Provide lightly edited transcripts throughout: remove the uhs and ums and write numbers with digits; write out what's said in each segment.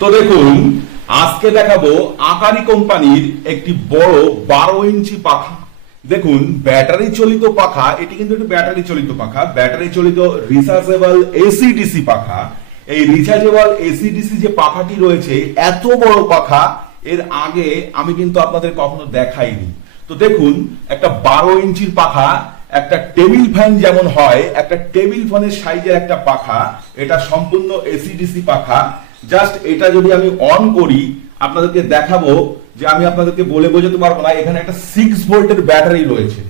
তো দেখুন, আজকে দেখাবো আকারি কোম্পানির একটি বড় 12 ইঞ্চি পাখা। দেখুন, ব্যাটারি চালিত পাখা, এটি কিন্তু একটি ব্যাটারি চালিত পাখা, ব্যাটারি চালিত রিচার্জেবল এসি ডিসি পাখা। এই রিচার্জেবল এসি ডিসি যে পাখাটি রয়েছে, এত বড় পাখা এর আগে আমি কিন্তু আপনাদের কখনো দেখাইনি। তো দেখুন, একটা 12 ইঞ্চির পাখা, একটা টেবিল ফ্যান যেমন হয়, একটা টেবিল ফ্যানের সাইজের একটা পাখা, এটা সম্পূর্ণ এসি ডিসি পাখা। জাস্ট এটা যদি আমি অন করি, আপনাদেরকে দেখাবো যে আমি আপনাদেরকে বলে বোঝাতে পারবো না। এখানে একটা 6 ভোল্টের ব্যাটারি রয়েছে।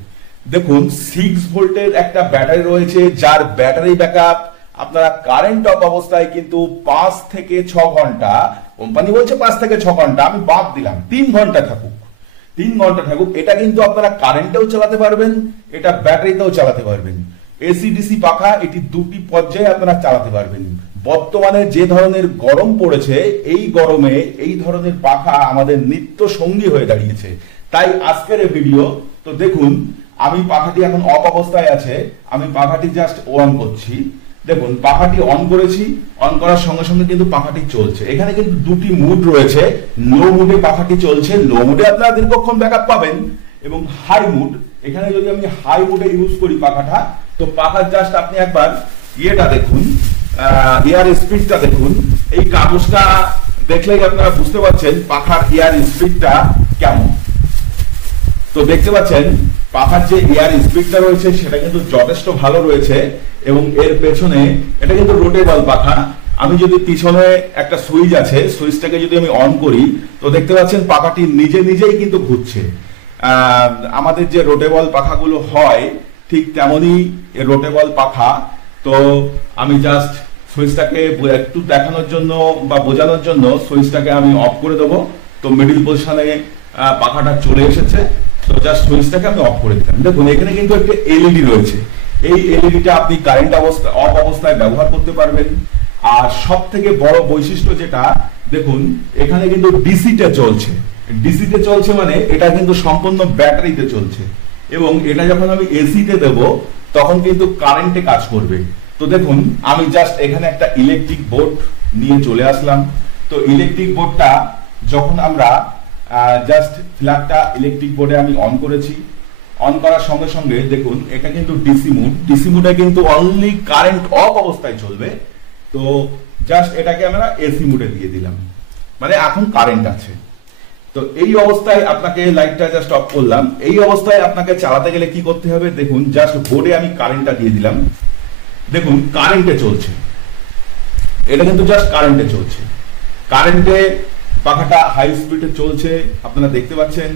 দেখুন, 6 ভোল্টের একটা ব্যাটারি রয়েছে, যার ব্যাটারি ব্যাকআপ আপনারা কারেন্ট অফ অবস্থায় কিন্তু 5 থেকে 6 ঘন্টা, কোম্পানি বলছে 5 থেকে 6 ঘন্টা, আমি বাদ দিলাম 3 ঘন্টা থাকুক, 3 ঘন্টা থাকুক, এটা কিন্তু আপনারা কারেন্টেও চালাতে পারবেন, এটা ব্যাটারিতেও চালাতে পারবেন। এসি ডিসি পাখা, এটি দুটি পর্যায়ে আপনারা চালাতে পারবেন। বর্তমানে যে ধরনের গরম পড়েছে, এই গরমে এই ধরনের পাখা আমাদের নিত্য সঙ্গী হয়ে দাঁড়িয়েছে। তাই আজকের এই ভিডিও। তো দেখুন, আমি পাখাটি এখন অফ অবস্থায় আছে, আমি পাখাটি জাস্ট অন করছি। দেখুন, পাখাটি অন করেছি, অন করার সঙ্গে সঙ্গে কিন্তু পাখাটি চলছে। এখানে কিন্তু দুটি মুড রয়েছে। লো মুডে পাখাটি চলছে, লো মুডে আপনারা দীর্ঘক্ষণ ব্যাকআপ পাবেন, এবং হাই মুড, এখানে যদি আমি হাই মুডে ইউজ করি পাখাটা, তো পাখার জাস্ট আপনি একবার ইয়েটা দেখুন, এয়ার স্পিডটা দেখুন। এই কাগজটা দেখলেই আপনারা বুঝতে পারছেন পাখার এয়ার স্পিডটা কেমন। তো দেখতে পাচ্ছেন পাখার যে এয়ার স্পিডটা রয়েছে সেটা কিন্তু যথেষ্ট ভালো রয়েছে, এবং এর পেছনে এটা কিন্তু রোটেবল পাখা। আমি যদি পিছনে একটা সুইচ আছে, সুইচটাকে যদি আমি অন করি, তো দেখতে পাচ্ছেন পাখাটি নিজে নিজেই কিন্তু ঘুরছে। আমাদের যে রোটেবল পাখাগুলো হয় ঠিক তেমনই রোটেবল পাখা। তো আমি জাস্ট সুইচটাকে একটু দেখানোর জন্য বা বোঝানোর জন্য সুইচটাকে আমি অফ করে দেবো। তো মিডিল পজিশনে পাখাটা চলে এসেছে। তো জাস্ট সুইচটাকে আমি অফ করে দিলাম। দেখুন, এখানে কিন্তু একটা এলইডি রয়েছে। এই এলইডিটা আপনি কারেন্ট অবস্থা অফ অবস্থায় ব্যবহার করতে পারবেন। আর সব থেকে বড় বৈশিষ্ট্য যেটা, দেখুন এখানে কিন্তু ডিসিতে চলছে। ডিসিতে চলছে মানে এটা কিন্তু সম্পূর্ণ ব্যাটারিতে চলছে, এবং এটা যখন আমি এসিতে দেব তখন কিন্তু কারেন্টে কাজ করবে। তো দেখুন, আমি জাস্ট এখানে একটা ইলেকট্রিক বোর্ড নিয়ে চলে আসলাম। তো ইলেকট্রিক বোর্ডটা যখন আমরা জাস্ট ফ্ল্যাগটা ইলেকট্রিক বোর্ডে আমি অন করেছি, অন করার সঙ্গে সঙ্গে দেখুন এটা কিন্তু ডিসি মুড। ডিসি মুডে কিন্তু অনলি কারেন্ট অফ অবস্থায় চলবে। তো জাস্ট এটাকে আমরা এসি মুডে দিয়ে দিলাম, মানে এখন কারেন্ট আছে। তো এই অবস্থায় আপনাকে লাইটটা জাস্ট অফ করলাম। এই অবস্থায় আপনাকে চালাতে গেলে কি করতে হবে, দেখুন জাস্ট বোর্ডে আমি কারেন্টটা দিয়ে দিলাম। দেখুন কারেন্টে চলছে, এটা কিন্তু জাস্ট কারেন্টে চলছে। কারেন্টে পাখাটা হাই স্পিডে চলছে, আপনারা দেখতে পাচ্ছেন।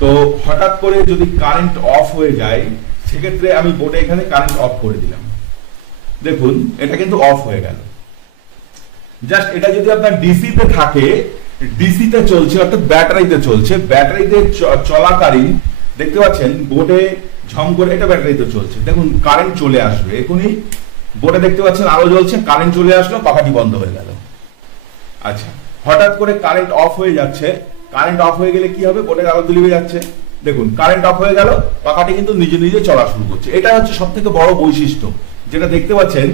তো হঠাৎ করে যদি কারেন্ট অফ হয়ে যায়, সেক্ষেত্রে আমি বোর্ডে এখানে কারেন্ট অফ করে দিলাম। দেখুন এটা কিন্তু অফ হয়ে গেল। জাস্ট এটা যদি আপনার ডিসিতে থাকে, ডিসিতে চলছে অর্থাৎ ব্যাটারিতে চলছে, ব্যাটারিতে চলাকালীন দেখতে পাচ্ছেন বোর্ডে ঝম করে এটা ব্যাটারিতে চলছে। দেখুন কারেন্ট চলে আসবে এখনই, বোর্ডে দেখতে পাচ্ছেন আলো জ্বলছে, কারেন্ট চলে আসলো, পাখাটি বন্ধ হয়ে গেল। আচ্ছা, হঠাৎ করে কারেন্ট অফ হয়ে যাচ্ছে। কারেন্ট অফ হয়ে গেলে কি হবে, বোর্ডের আলো দুলিয়ে যাচ্ছে। দেখুন কারেন্ট অফ হয়ে গেল, পাখাটি কিন্তু নিজে নিজে চলা শুরু করছে। এটা হচ্ছে সব থেকে বড় বৈশিষ্ট্য, যেটা দেখতে পাচ্ছেন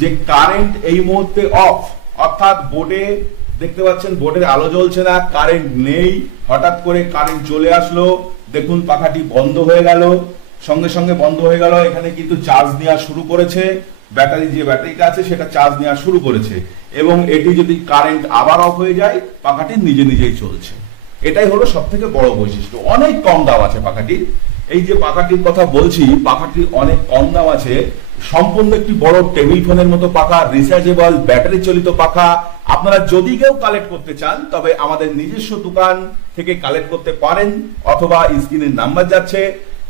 যে কারেন্ট এই মুহূর্তে অফ, অর্থাৎ বোর্ডে দেখতে পাচ্ছেন বোর্ডের আলো জ্বলছে না, কারেন্ট নেই, হঠাৎ করে কারেন্ট চলে আসলো। দেখুন পাখাটি বন্ধ হয়ে গেল, সঙ্গে সঙ্গে বন্ধ হয়ে গেল। এখানে কিন্তু চার্জ নেওয়া শুরু করেছে, ব্যাটারি যে ব্যাটারিটা আছে সেটা চার্জ নেওয়া শুরু করেছে, এবং এটি যদি কারেন্ট আবার অফ হয়ে যায়, পাখাটি নিজে নিজেই চলছে। এটাই হলো সব থেকে বড় বৈশিষ্ট্য। অনেক কম দাম আছে পাখাটির। এই যে পাখাটির কথা বলছি, পাখাটির অনেক কম দাম আছে। সম্পূর্ণ একটি বড় টেবিল ফ্যানের মতো পাখা, রিচার্জেবল ব্যাটারি চালিত পাখা। আপনারা যদি কেউ কালেক্ট করতে চান, তবে আমাদের নিজস্ব দোকান থেকে কালেক্ট করতে পারেন, অথবা স্ক্রিনের নাম্বার যাচ্ছে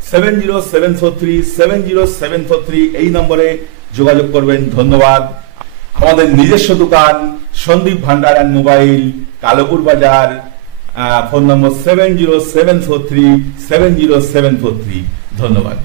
7074370743, এই নম্বরে যোগাযোগ করবেন। ধন্যবাদ। আমাদের নিজস্ব দোকান সন্দীপ ভান্ডার অ্যান্ড মোবাইল, কালোপুর বাজার, ফোন নম্বর 7074370743। ধন্যবাদ।